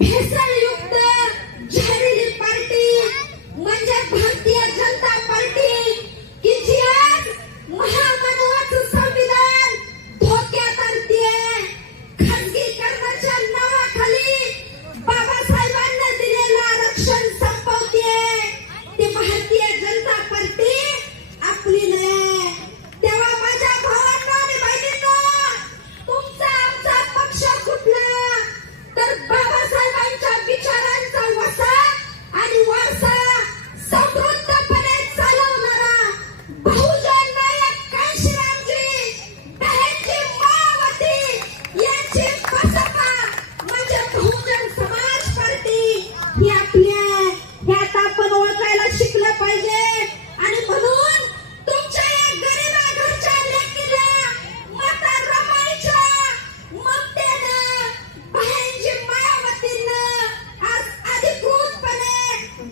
भेसळयुक्त जहरीली पार्टी म्हणजे भारतीय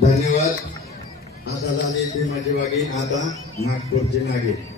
धन्यवाद आता झाली ती माझी वागी आता नागपूरची नागे